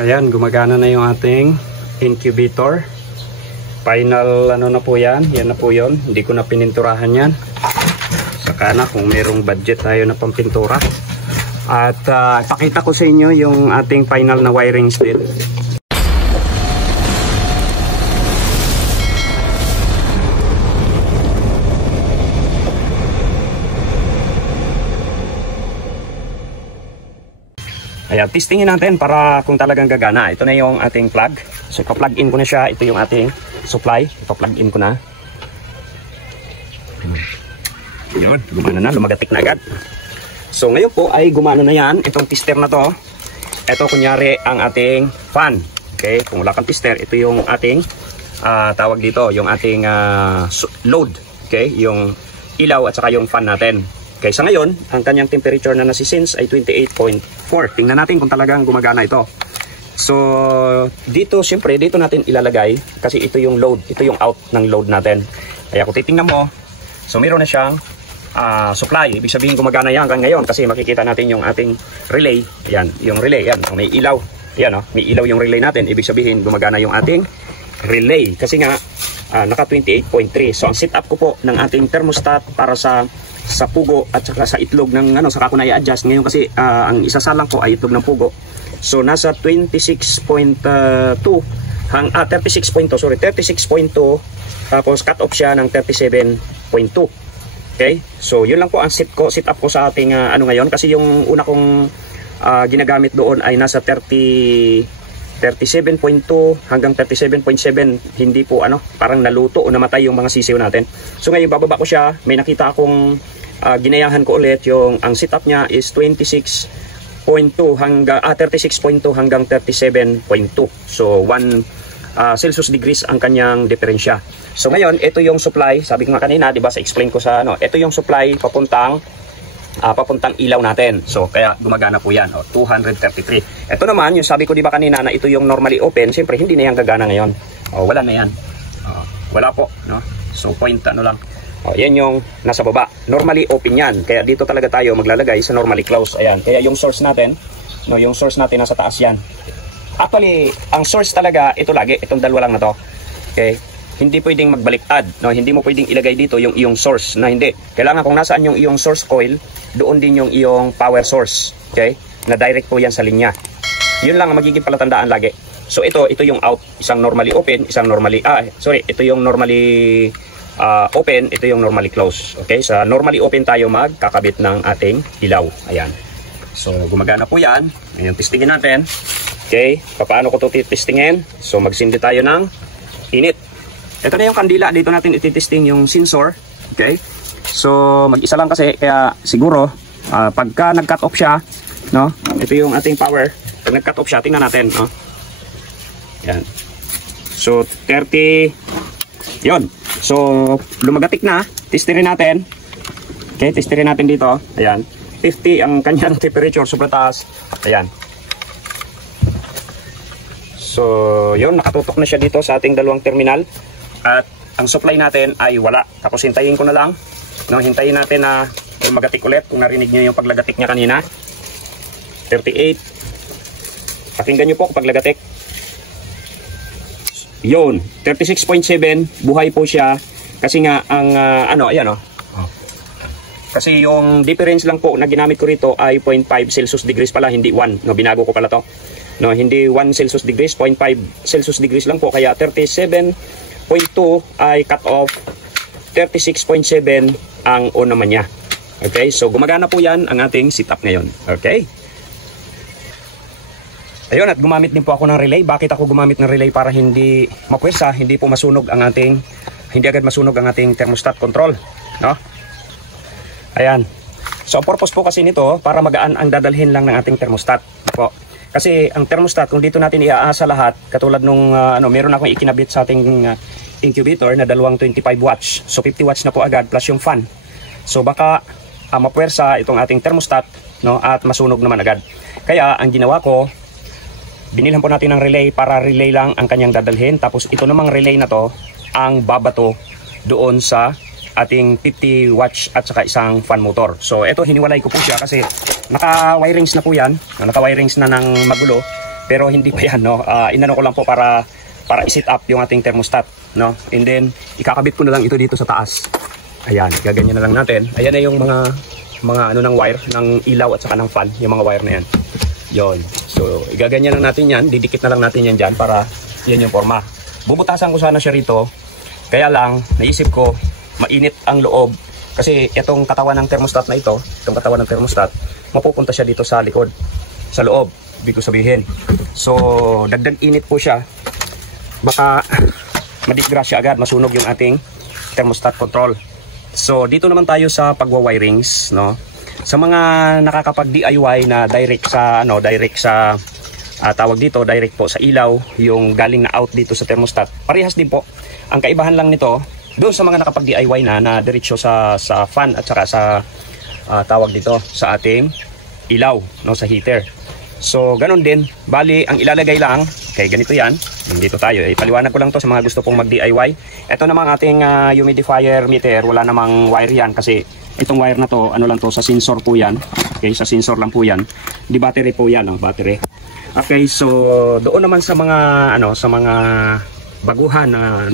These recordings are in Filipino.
Ayan, gumagana na yung ating incubator. Final ano na po yan. Yan na po yun. Hindi ko na pininturahan yan. Saka na kung merong budget tayo na pampintura. At ipakita ko sa inyo yung ating final na wirings din. Ayan, testingin natin para kung talagang gagana. Ito na yung ating plug. So, ipa-plug in ko na siya. Ito yung ating supply. Ipa-plug in ko na. Yun, gumana na. Lumagatik na agad. So, ngayon po ay gumana na yan. Itong tester na to. Ito, kunyari, ang ating fan. Okay, kung wala kang tester, ito yung ating tawag dito, yung ating load. Okay, yung ilaw at saka yung fan natin. Okay, sa ngayon, ang kanyang temperature na nasisense ay 28.4. Tingnan natin kung talagang gumagana ito. So, dito, siyempre, dito natin ilalagay kasi ito yung load, ito yung out ng load natin. Kaya kung titingnan mo, so meron na siyang supply. Ibig sabihin gumagana yan hanggang ngayon kasi makikita natin yung ating relay. Yan, yung relay, yan. May ilaw. Yan, may ilaw yung relay natin. Ibig sabihin gumagana yung ating relay. Kasi nga, naka 28.3. So, ang setup ko po ng ating thermostat para sa pugo at saka sa itlog ng saka ko na i-adjust ngayon kasi ang isasalang ko ay itlog ng pugo. So nasa 26.2 36.2 tapos cut off siya ng 37.2. Okay? So yun lang po ang setup ko sa ating ngayon kasi yung una kong ginagamit doon ay nasa 37.2 hanggang 37.7. Hindi po parang naluto o namatay yung mga sisiw natin. So ngayon bababa ko siya, may nakita akong ginayahan ko ulit yung ang setup niya is 26.2 hanggang 36.2 hanggang 37.2. So 1 Celsius degrees ang kanyang diferensya. So ngayon ito yung supply, sabi ko nga kanina, 'di ba, sa explain ko sa ito yung supply papuntang ilaw natin. So kaya gumagana po yan, 233. Ito naman yung sabi ko 'di ba kanina na ito yung normally open, siyempre hindi na yan gagana ngayon. Wala na yan. Wala po, no? So point lang. Yan yung nasa baba. Normally open yan. Kaya dito talaga tayo maglalagay sa normally close. Ayan. Kaya yung source natin, yung source natin nasa taas yan. Actually, ang source talaga ito lagi, itong dalawa lang na to. Okay? Hindi pwedeng magbaliktad, no? Hindi mo pwedeng ilagay dito yung iyong source na hindi. Kailangan kung nasaan yung iyong source coil, doon din yung iyong power source. Okay? Na direct po yan sa linya. Yun lang ang magiging palatandaan lagi. So ito yung out, isang normally open, isang normally ito yung normally open, ito yung normally close. Okay? Sa normally open tayo magkakabit ng ating ilaw. Ayan. So gumagana po yan. Ngayon testingin natin. Okay? Paano ko ito testingin? So magsindi tayo ng init. Ito na yung kandila. Dito natin ititesting yung sensor. Okay? So mag-isa lang kasi kaya siguro pagka nag-cut off siya, no? Ito yung ating power. Pag nag-cut off siya, tingnan natin, no? Yan. So 30. Yon. So lumagatik na. Testerin natin. Okay, testerin natin dito. Ayan. 50 ang kanyang temperature, sobrang taas. Ayan. So, yun, nakatutok na siya dito sa ating dalawang terminal. At ang supply natin ay wala. Tapos hintayin ko na lang. No, hintayin natin na lumagatik ulit. Kung narinig niyo yung paglagatik niya kanina. 38. Pakinggan niyo po kung paglagatik. Yun, 36.7, buhay po siya. Kasi nga, ang ayan kasi yung difference lang po na ginamit ko rito ay 0.5 Celsius degrees pala, hindi 1. No, binago ko pala to. No, hindi 1 Celsius degrees, 0.5 Celsius degrees lang po. Kaya 37.2 ay cut off, 36.7 ang on naman niya. Okay, so gumagana po yan ang ating setup ngayon. Okay. Ayun, at gumamit din po ako ng relay. Bakit ako gumamit ng relay? Para hindi mapwersa, hindi po masunog ang ating, hindi agad masunog ang ating thermostat control. No? Ayan. So, ang purpose po kasi nito, para magaan ang dadalhin lang ng ating thermostat. Po. Kasi ang thermostat, kung dito natin iaasa lahat, katulad nung, meron akong ikinabit sa ating incubator na dalawang 25 watts. So, 50 watts na po agad plus yung fan. So, baka mapwersa itong ating thermostat, no? At masunog naman agad. Kaya, ang ginawa ko, binilhan po natin ng relay para relay lang ang kanyang dadalhin. Tapos ito namang relay na to ang babato doon sa ating 50 watts at saka isang fan motor. So ito hiniwalay ko po siya kasi naka-wirings na po yan. Naka-wirings na ng magulo. pero hindi pa yan, no. Inano ko lang po para i-set up yung ating thermostat, no. And then ikakabit ko na lang ito dito sa taas. Ayan, gaganyan na lang natin. Ayan na yung mga ano ng wire ng ilaw at saka ng fan, yung mga wire na yan. Yon. So igaganyan lang natin yan, didikit na lang natin yan dyan para yan yung forma. Bubutasan ko sana siya rito, kaya lang naisip ko mainit ang loob kasi itong katawan ng thermostat na ito, itong katawan ng thermostat, mapupunta siya dito sa likod, sa loob, ibig ko sabihin. So dagdag init po siya, baka madisgrasya agad, masunog yung ating thermostat control. So dito naman tayo sa pagwa-wirings, no. Sa mga nakakapag-DIY na direct sa tawag dito, direct po sa ilaw, yung galing na out dito sa thermostat. Parehas din po. Ang kaibahan lang nito, doon sa mga nakapag-DIY na diretso sa fan at saka sa tawag dito sa ating ilaw, no, sa heater. So ganun din, bali ang ilalagay lang, kay ganito yan, dito tayo, paliwanag ko lang to sa mga gusto pong mag-DIY. Ito namang ating humidifier meter, wala namang wire yan kasi itong wire na to, ano lang to, sa sensor po yan. Okay, sa sensor lang po yan. Di battery po yan, battery. Okay, so doon naman sa mga sa mga baguhan na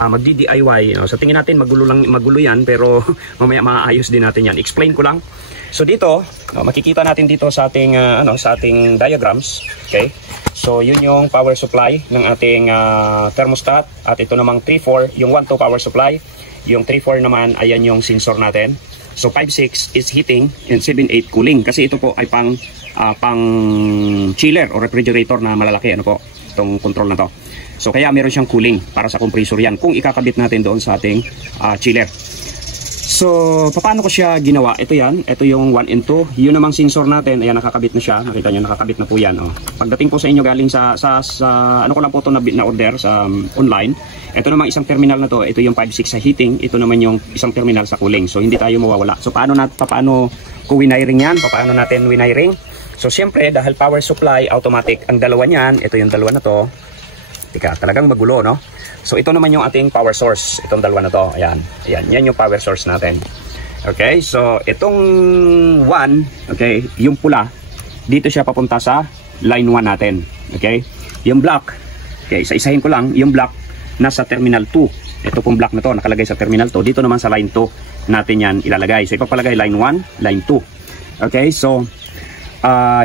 magdi-DIY, sa tingin natin magulo yan, pero mamaya maayos din natin yan. Explain ko lang. So dito, makikita natin dito sa ating sa ating diagrams, okay? So yun yung power supply ng ating thermostat, at ito namang 3-4, yung 1-2 power supply, yung 3-4 naman ayan yung sensor natin. So 5-6 is heating and 7-8 cooling, kasi ito po ay pang chiller o refrigerator na malalaki, itong control na to. So kaya meron siyang cooling para sa compressor yan kung ikakabit natin doon sa ating chiller. So, paano ko siya ginawa? Ito yan, ito yung 1 and 2. Yun namang sensor natin, ayan, nakakabit na siya. Nakita nyo, nakakabit na po yan. Pagdating po sa inyo galing sa ano ko lang po ito na order sa online. Ito namang isang terminal na to, ito yung 5-6 sa heating, ito naman yung isang terminal sa cooling. So, hindi tayo mawawala. So, paano ko wiring yan? Paano natin wiring? So, siyempre, dahil power supply, automatic, ang dalawa niyan, ito yung dalawa na to. Tika, talagang magulo, no? So ito naman yung ating power source, itong dalawa na to. Ayan, yan yung power source natin. Okay, so itong 1, okay, yung pula, dito siya papunta sa line 1 natin. Okay, yung black, okay, isa-isahin ko lang, yung black nasa terminal 2. Ito pong black na to, nakalagay sa terminal 2. Dito naman sa line 2 natin yan ilalagay. So ipapalagay line 1, line 2. Okay, so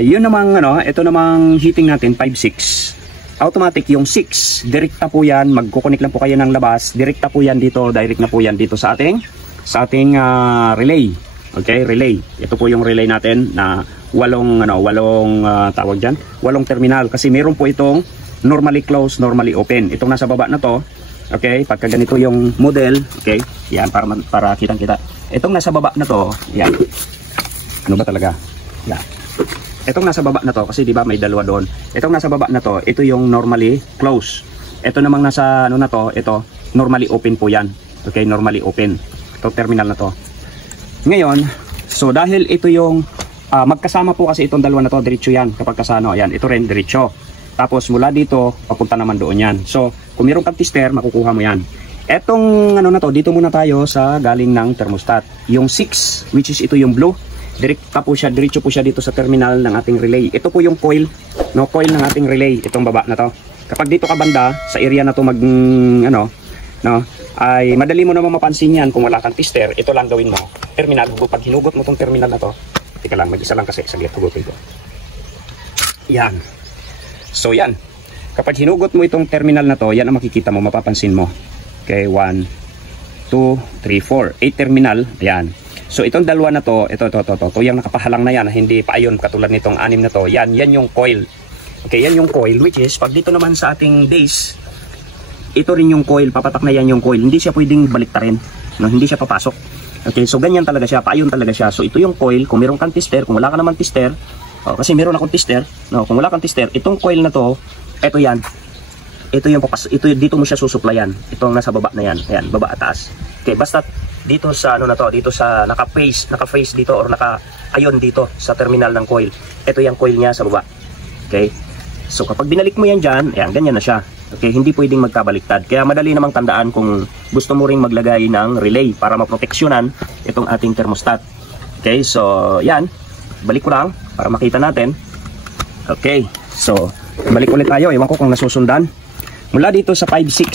yun namang ito namang heating natin 5-6. Automatic yung 6, direkta po yan, magkukunik lang po kayo ng labas, direkta po yan dito, direct na po yan dito sa ating relay. Okay, relay. Ito po yung relay natin na walong tawag diyan, walong terminal, kasi meron po itong normally closed, normally open. Itong nasa baba na to, okay, pagka ganito yung model, okay, yan para kitang-kita. Itong nasa baba na to, yan. Ano ba talaga? Yan. Itong nasa baba na to, kasi di ba may dalawa doon. Itong nasa baba na to, ito yung normally close. Ito namang nasa na to, ito normally open po yan. Okay, normally open. Ito terminal na to. Ngayon, so dahil ito yung magkasama po, kasi itong dalawa na to, diretso yan kapag kasano. Ayan, ito rin diretso. Tapos mula dito, papunta naman doon yan. So, kung mayroong kang tester, makukuha mo yan. Etong na to, dito muna tayo sa galing ng thermostat. Yung 6, which is ito yung blue. Diretso po siya dito sa terminal ng ating relay. Ito po yung coil, coil ng ating relay, itong baba na to. Kapag dito ka banda sa area na to ay madali mo naman mapansin yan kung wala kang tester. Ito lang gawin mo. Terminal, pag hinugot mo tong terminal na to, tika lang, mag-isa lang kasi, saglit hugutin ko. Yan. So yan. Kapag hinugot mo itong terminal na to, yan ang makikita mo, mapapansin mo. Okay, 1, 2, 3, 4. 8 terminal, ayan. So itong dalawa na to, ito yung nakapahalang na yan, hindi pa ayon katulad nitong 6 na to. Yan yung coil. Okay, yan yung coil, which is pag dito naman sa ating base, ito rin yung coil, papatak na yan yung coil. Hindi siya pwedeng baliktarin, hindi siya papasok. Okay, so ganyan talaga siya, paayon talaga siya. So ito yung coil, kung meron kang tester, kung wala ka naman tester, kasi meron akong tester, kung wala kang tester, itong coil na to, ito yan. Ito yung dito mo siya susuplayan. Itong nasa baba na yan. Ayan, baba at taas. Okay, basta dito sa dito sa naka-face dito or naka-ayon dito sa terminal ng coil. Ito yung coil niya sa baba. Okay? So kapag binalik mo yan diyan, ayan, ganyan na siya. Okay, hindi pwedeng magkabaliktad. Kaya madali namang tandaan kung gusto mo ring maglagay ng relay para maproteksyonan itong ating thermostat. Okay, so yan. Balik ko lang para makita natin. Okay. So balik ulit tayo. Ewan ko kung nasusundan. Mula dito sa 5.6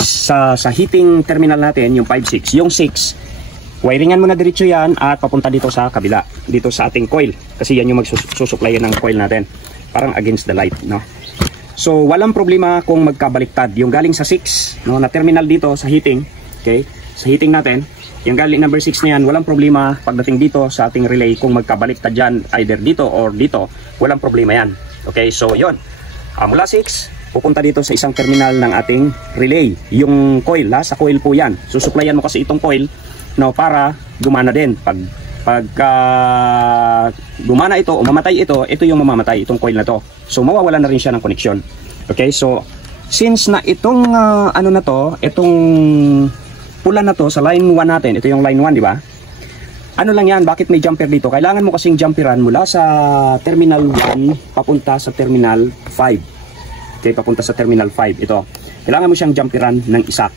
sa heating terminal natin, yung 5.6, yung 6, wiringan mo na diretso yan at papunta dito sa kabila, dito sa ating coil. Kasi yan yung magsusuplayan ng coil natin. Parang against the light, no? So, walang problema kung magkabaliktad. Yung galing sa 6, no, na terminal dito sa heating, okay? Sa heating natin, yung galing number 6 na yan, walang problema pagdating dito sa ating relay kung magkabaliktad dyan, either dito or dito, walang problema yan. Okay, so yun. Mula 6, pupunta dito sa isang terminal ng ating relay. Yung coil, sa coil po yan. Susuplayan mo kasi itong coil, no, para gumana din. Pagka gumana ito o mamatay ito, ito yung mamamatay, itong coil na to. So mawawala na rin siya ng connection. Okay, so since na itong ano na to, itong pula na to sa line 1 natin, ito yung line 1, di ba? Ano lang yan, bakit may jumper dito? Kailangan mo kasing jumperan mula sa terminal 1 papunta sa terminal 5. Okay, papunta sa terminal 5 ito. Kailangan mo siyang jumperan ng isa.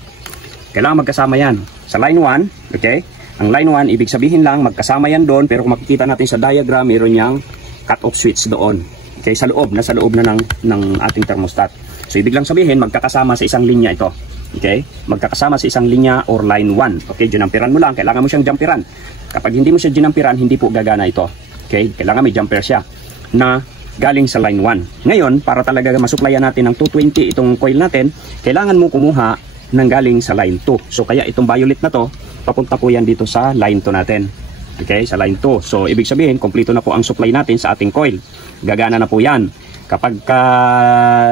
Kailangan magkasama yan sa line 1, okay? Ang line 1, ibig sabihin lang magkasama yan doon, pero kung makikita natin sa diagram, mayroon yang cut-off switch doon. Okay, sa loob, nasa loob na ng ating thermostat. So ibig lang sabihin magkakasama sa isang linya ito. Okay? Magkakasama sa isang linya or line 1. Okay, jinampiran mo lang, kailangan mo siyang jumperan. Kapag hindi mo siya jinampiran, hindi po gagana ito. Okay? Kailangan may jumper siya na galing sa line 1. Ngayon, para talaga masuplayan natin ng 220 itong coil natin, kailangan mo kumuha ng galing sa line 2. So kaya itong violet na to, papunta po yan dito sa line 2 natin. Okay, sa line 2. So ibig sabihin, kompleto na po ang supply natin sa ating coil. Gagana na po yan. Kapag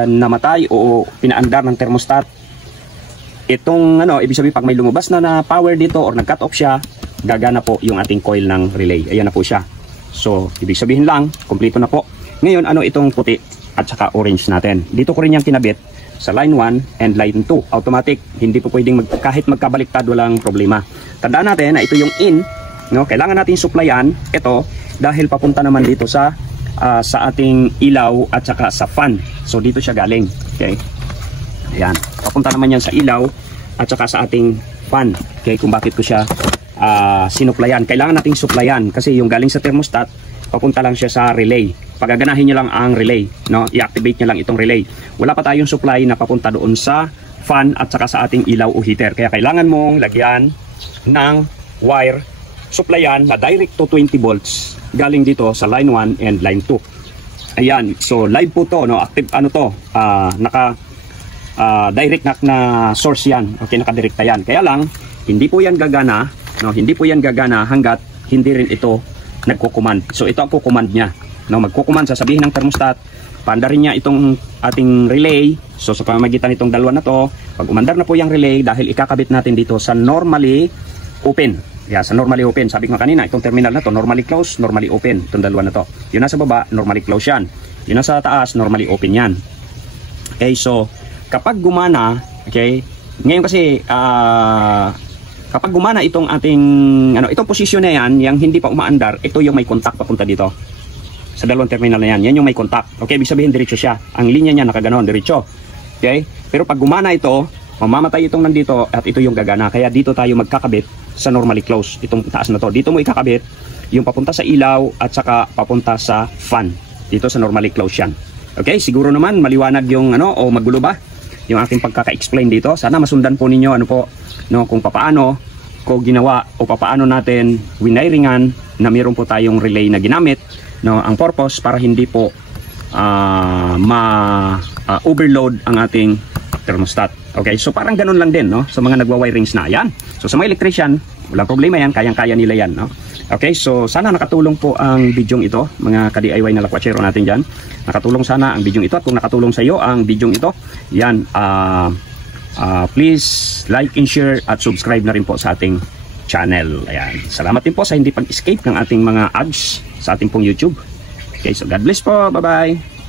namatay o pinaandar ng thermostat, itong ibig sabihin pag may lumabas na power dito or nag-cut off siya, gagana po yung ating coil ng relay. Ayan na po siya. So ibig sabihin lang, kompleto na po. Ngayon, ano itong puti at saka orange natin? Dito ko rin yung kinabit sa line 1 and line 2. Automatic, hindi po pwedeng kahit magkabaliktad, walang problema. Tandaan natin na ito yung in, no? Kailangan natin supplyan ito dahil papunta naman dito sa ating ilaw at saka sa fan. So dito siya galing. Okay? Ayan. Papunta naman yan sa ilaw at saka sa ating fan. Okay, kung bakit ko siya sinuplayan. Kailangan nating supplyan kasi yung galing sa thermostat, papunta lang siya sa relay. Pagaganahin nyo lang ang relay, no? I-activate nyo lang itong relay. Wala pa tayong supply na papunta doon sa fan at saka sa ating ilaw o heater. Kaya kailangan mong lagyan ng wire supplyan na direct to 20 volts galing dito sa line 1 and line 2. Ayan, so live po to, no? Active direct na source yan. Okay, nakadirekta yan. Kaya lang, hindi po yan gagana, no? Hindi po yan gagana hanggat hindi rin ito nagko-command. So ito ang ko-command niya. No, magko-command, sasabihin ng thermostat, paandarin niya itong ating relay. So sa pamamagitan nitong dalawa na to, pag umandar na po yung relay, dahil ikakabit natin dito sa normally open. Yeah, sa normally open. Sabi ko kanina, itong terminal na to, normally close, normally open. Itong dalawa na to. Yung nasa baba, normally close yan. Yung nasa taas, normally open yan. Okay, so kapag gumana, okay, ngayon kasi kapag gumana itong ating itong posisyon na yan, yung hindi pa umaandar, ito yung may contact papunta dito sa dalawang terminal na yan. Yan yung may contact. Okay, ibig sabihin diretso siya. Ang linya niya nakaganon, diretso. Okay? Pero pag gumana ito, mamamatay itong nandito at ito yung gagana. Kaya dito tayo magkakabit sa normally close. Itong taas na to. Dito mo ikakabit yung papunta sa ilaw at saka papunta sa fan. Dito sa normally close yan. Okay? Siguro naman maliwanag yung o magulo ba yung aking pagkaka-explain dito. Sana masundan po ninyo kung papaano ko ginawa o papaano natin winiringan na meron po tayong relay na ginamit, ang purpose para hindi po overload ang ating thermostat. Okay, so parang ganun lang din sa mga nagwa-wirings na yan. So sa mga electrician, walang problema yan, kayang-kaya nila yan. Okay, so sana nakatulong po ang bidyong ito, mga ka-DIY na lakwachero natin dyan. Nakatulong sana ang bidyong ito, at kung nakatulong sa iyo ang bidyong ito, yan, please like and share at subscribe na rin po sa ating channel. Ayan. Salamat din po sa hindi pag-escape ng ating mga ads sa ating pong YouTube. Okay, so God bless po. Bye-bye.